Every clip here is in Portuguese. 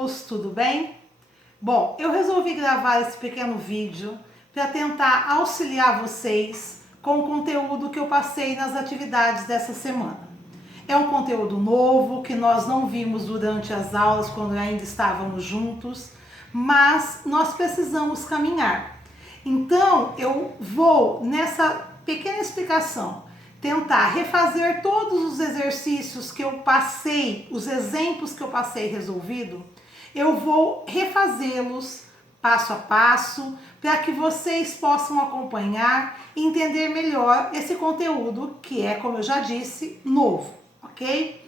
alunos, tudo bem? Bom, eu resolvi gravar esse pequeno vídeo para tentar auxiliar vocês com o conteúdo que eu passei nas atividades dessa semana. É um conteúdo novo que nós não vimos durante as aulas quando ainda estávamos juntos, mas nós precisamos caminhar. Então, eu vou nessa pequena explicação tentar refazer todos os exercícios que eu passei, os exemplos que eu passei resolvido, eu vou refazê-los passo a passo para que vocês possam acompanhar e entender melhor esse conteúdo que é, como eu já disse, novo, ok?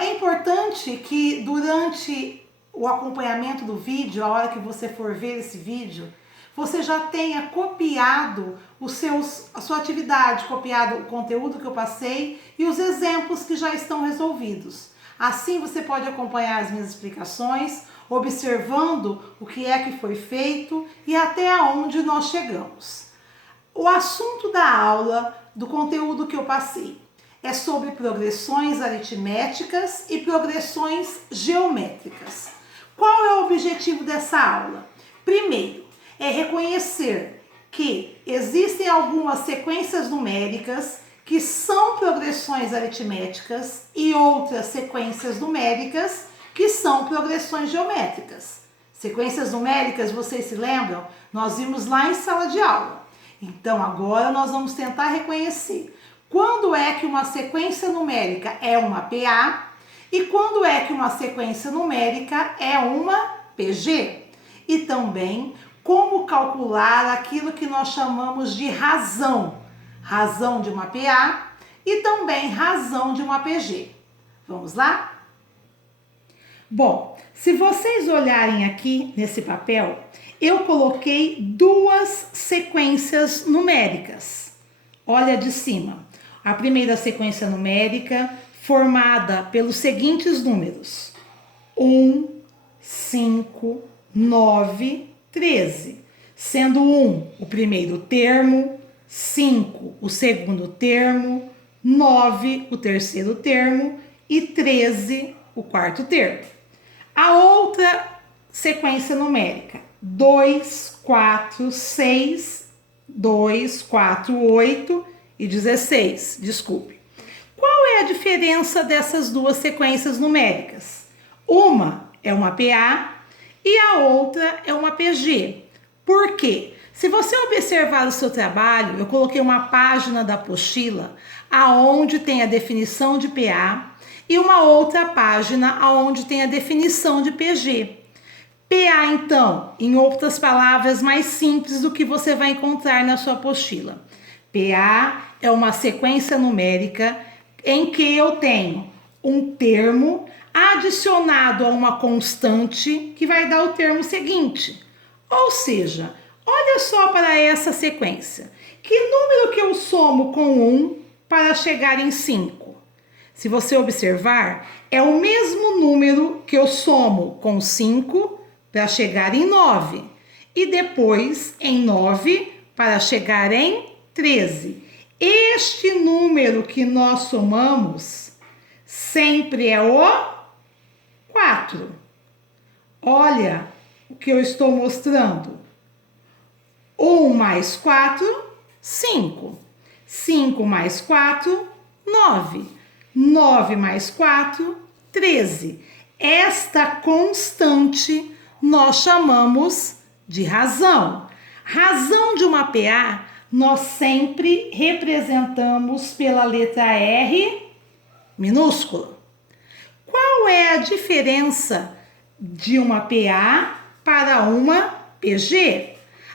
É importante que durante o acompanhamento do vídeo, a hora que você for ver esse vídeo, você já tenha copiado a sua atividade, copiado o conteúdo que eu passei e os exemplos que já estão resolvidos. Assim você pode acompanhar as minhas explicações, observando o que é que foi feito e até aonde nós chegamos. O assunto da aula, do conteúdo que eu passei, é sobre progressões aritméticas e progressões geométricas. Qual é o objetivo dessa aula? Primeiro, é reconhecer que existem algumas sequências numéricas que são progressões aritméticas e outras sequências numéricas que são progressões geométricas. Sequências numéricas, vocês se lembram? Nós vimos lá em sala de aula. Então agora nós vamos tentar reconhecer quando é que uma sequência numérica é uma PA e quando é que uma sequência numérica é uma PG. E também como calcular aquilo que nós chamamos de razão. Razão de uma PA e também razão de uma PG. Vamos lá? Bom, se vocês olharem aqui nesse papel, eu coloquei duas sequências numéricas. Olha de cima. A primeira sequência numérica formada pelos seguintes números: 1, 5, 9, 13, sendo 1 o primeiro termo, 5 o segundo termo, 9 o terceiro termo e 13 o quarto termo. A outra sequência numérica, 2, 4, 6, 2, 4, 8 e 16, desculpe. Qual é a diferença dessas duas sequências numéricas? Uma é uma PA e a outra é uma PG. Por quê? Se você observar o seu trabalho, eu coloquei uma página da apostila aonde tem a definição de PA e uma outra página aonde tem a definição de PG. PA, então, em outras palavras mais simples do que você vai encontrar na sua apostila. PA é uma sequência numérica em que eu tenho um termo adicionado a uma constante que vai dar o termo seguinte. Ou seja, olha só para essa sequência. Que número que eu somo com 1 para chegar em 5? Se você observar, é o mesmo número que eu somo com 5 para chegar em 9. E depois em 9 para chegar em 13. Este número que nós somamos sempre é o 4. Olha o que eu estou mostrando. 1 mais 4, 5. 5 mais 4, 9. 9 mais 4, 13. Esta constante nós chamamos de razão. Razão de uma PA nós sempre representamos pela letra R minúscula. Qual é a diferença de uma PA para uma PG?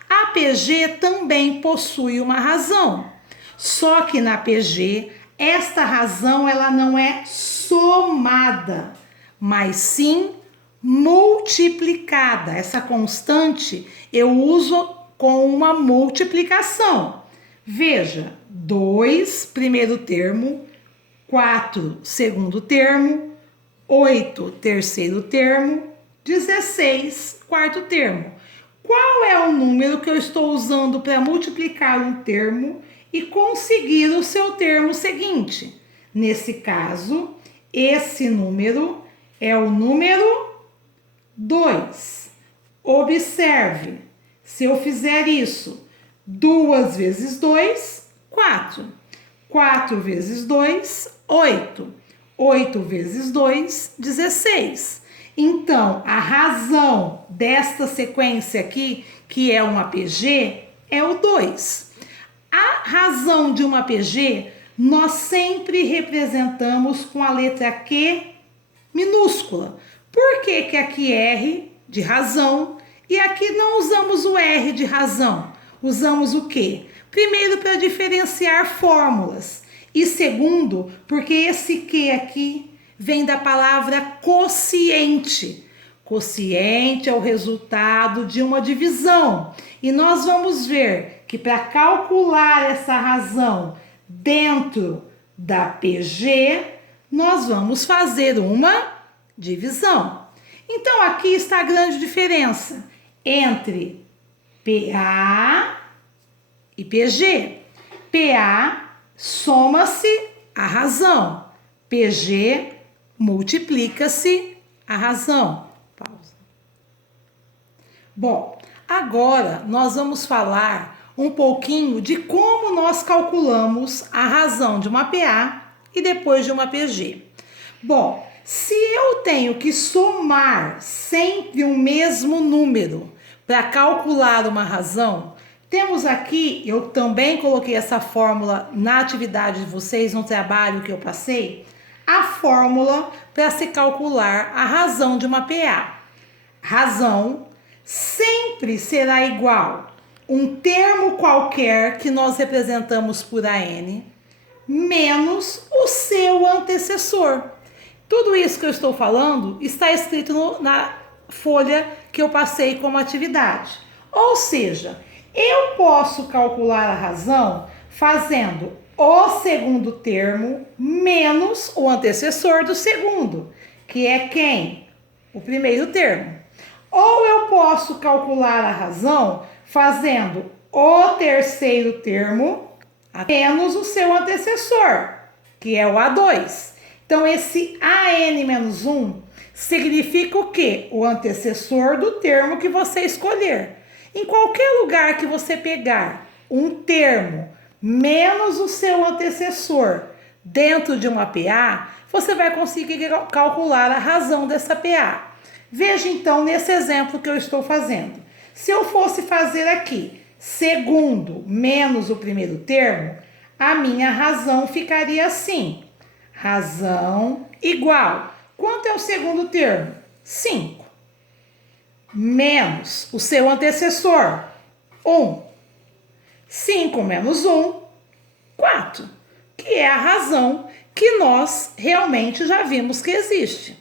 A PG também possui uma razão, só que na PG esta razão ela não é somada, mas sim multiplicada. Essa constante eu uso com uma multiplicação. Veja, 2, primeiro termo, 4, segundo termo, 8, terceiro termo, 16, quarto termo. Qual é o número que eu estou usando para multiplicar um termo e conseguir o seu termo seguinte? Nesse caso, esse número é o número 2. Observe, se eu fizer isso, 2 vezes 2, 4. 4 vezes 2, 8. 8 vezes 2, 16. Então, a razão desta sequência aqui, que é uma PG, é o 2. A razão de uma PG, nós sempre representamos com a letra Q minúscula. Por que que aqui R de razão e aqui não usamos o R de razão? Usamos o quê? Primeiro, para diferenciar fórmulas. E segundo, porque esse Q aqui vem da palavra quociente. Quociente é o resultado de uma divisão. E nós vamos ver que para calcular essa razão dentro da PG, nós vamos fazer uma divisão. Então, aqui está a grande diferença entre PA e PG. PA soma-se a razão. PG multiplica-se a razão. Pausa. Bom, agora nós vamos falar um pouquinho de como nós calculamos a razão de uma PA e depois de uma PG. Bom, se eu tenho que somar sempre o mesmo número para calcular uma razão, temos aqui, eu também coloquei essa fórmula na atividade de vocês, no trabalho que eu passei, a fórmula para se calcular a razão de uma PA. Razão sempre será igual um termo qualquer que nós representamos por AN menos o seu antecessor. Tudo isso que eu estou falando está escrito na folha que eu passei como atividade. Ou seja, eu posso calcular a razão fazendo o segundo termo menos o antecessor do segundo, que é quem? O primeiro termo. Ou eu posso calcular a razão fazendo o terceiro termo menos o seu antecessor, que é o A2. Então, esse AN-1 significa o quê? O antecessor do termo que você escolher. Em qualquer lugar que você pegar um termo menos o seu antecessor dentro de uma PA, você vai conseguir calcular a razão dessa PA. Veja então nesse exemplo que eu estou fazendo. Se eu fosse fazer aqui segundo menos o primeiro termo, a minha razão ficaria assim. Razão igual. Quanto é o segundo termo? 5. Menos o seu antecessor, 1. 5 menos 1, 4. Que é a razão que nós realmente já vimos que existe.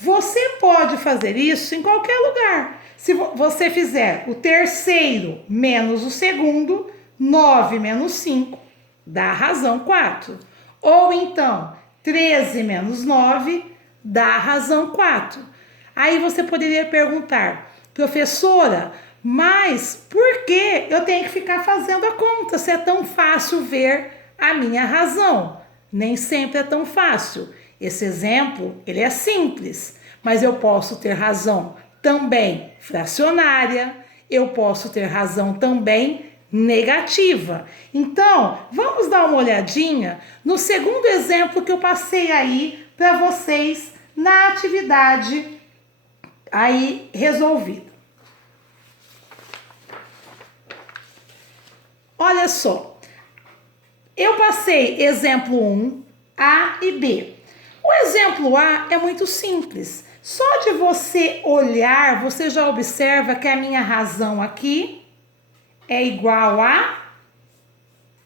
Você pode fazer isso em qualquer lugar. Se você fizer o terceiro menos o segundo, 9 menos 5, dá a razão 4. Ou então, 13 menos 9, dá a razão 4. Aí você poderia perguntar, professora, mas por que eu tenho que ficar fazendo a conta se é tão fácil ver a minha razão? Nem sempre é tão fácil. Esse exemplo, ele é simples, mas eu posso ter razão também fracionária, eu posso ter razão também negativa. Então, vamos dar uma olhadinha no segundo exemplo que eu passei aí para vocês na atividade aí resolvida. Olha só, eu passei exemplo 1, A e B. O exemplo A é muito simples. Só de você olhar, você já observa que a minha razão aqui é igual a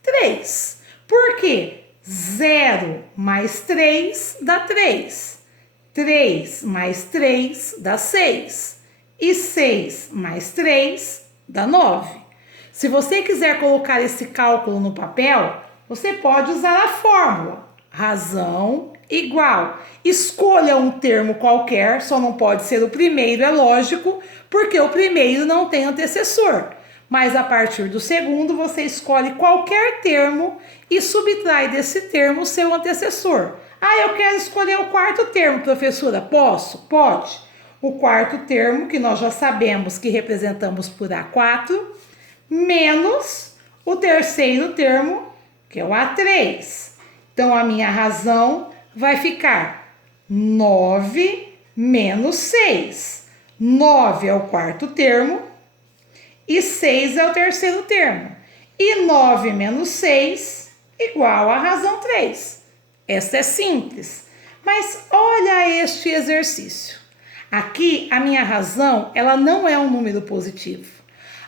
3. Por quê? 0 mais 3 dá 3. 3 mais 3 dá 6. E 6 mais 3 dá 9. Se você quiser colocar esse cálculo no papel, você pode usar a fórmula. Razão igual. Escolha um termo qualquer, só não pode ser o primeiro, é lógico, porque o primeiro não tem antecessor. Mas a partir do segundo, você escolhe qualquer termo e subtrai desse termo o seu antecessor. Ah, eu quero escolher o quarto termo, professora. Posso? Pode. o quarto termo, que nós já sabemos que representamos por A4, menos o terceiro termo, que é o A3. Então, a minha razão vai ficar 9 menos 6. 9 é o quarto termo e 6 é o terceiro termo. E 9 menos 6 igual a razão 3. Esta é simples. Mas olha este exercício. Aqui, a minha razão, ela não é um número positivo.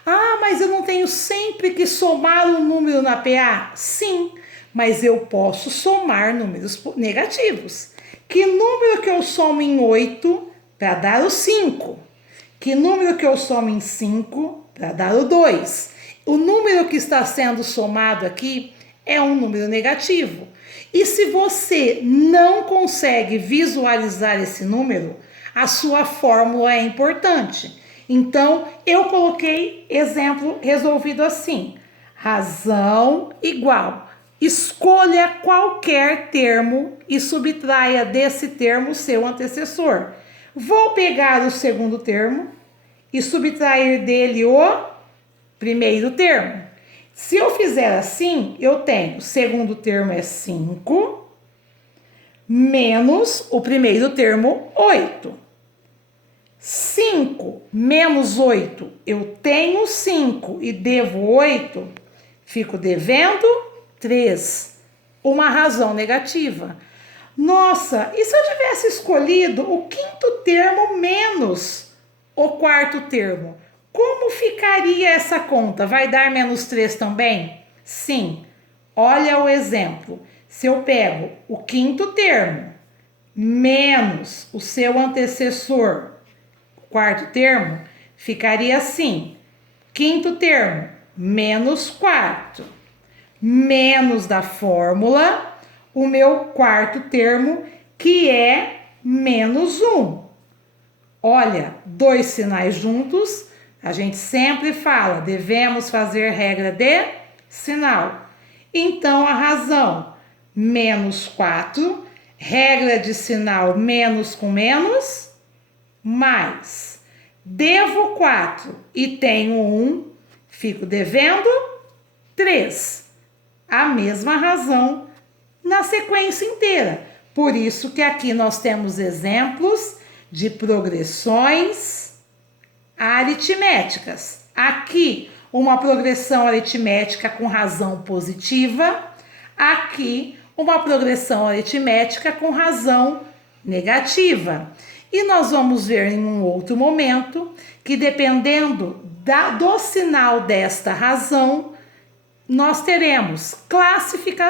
Ah, mas eu não tenho sempre que somar um número na PA? Sim, mas eu posso somar números negativos. Que número que eu somo em 8 para dar o 5? Que número que eu somo em 5 para dar o 2? O número que está sendo somado aqui é um número negativo. E se você não consegue visualizar esse número, a sua fórmula é importante. Então, eu coloquei exemplo resolvido assim. Razão igual. Escolha qualquer termo e subtraia desse termo o seu antecessor. Vou pegar o segundo termo e subtrair dele o primeiro termo. Se eu fizer assim, eu tenho o segundo termo é 5, menos o primeiro termo, 8. 5 menos 8, eu tenho 5 e devo 8, fico devendo 3. Uma razão negativa. Nossa, e se eu tivesse escolhido o quinto termo menos o quarto termo? Como ficaria essa conta? Vai dar menos 3 também? Sim. Olha o exemplo. Se eu pego o quinto termo menos o seu antecessor, quarto termo, ficaria assim. Quinto termo, menos 4. Menos da fórmula, o meu quarto termo, que é menos 1. Olha, dois sinais juntos, a gente sempre fala, devemos fazer regra de sinal. Então, a razão, menos 4, regra de sinal menos com menos, mais. Devo 4 e tenho 1, fico devendo 3. A mesma razão na sequência inteira. Por isso que aqui nós temos exemplos de progressões aritméticas. Aqui, uma progressão aritmética com razão positiva. Aqui, uma progressão aritmética com razão negativa. E nós vamos ver em um outro momento que, dependendo do sinal desta razão, nós teremos classificação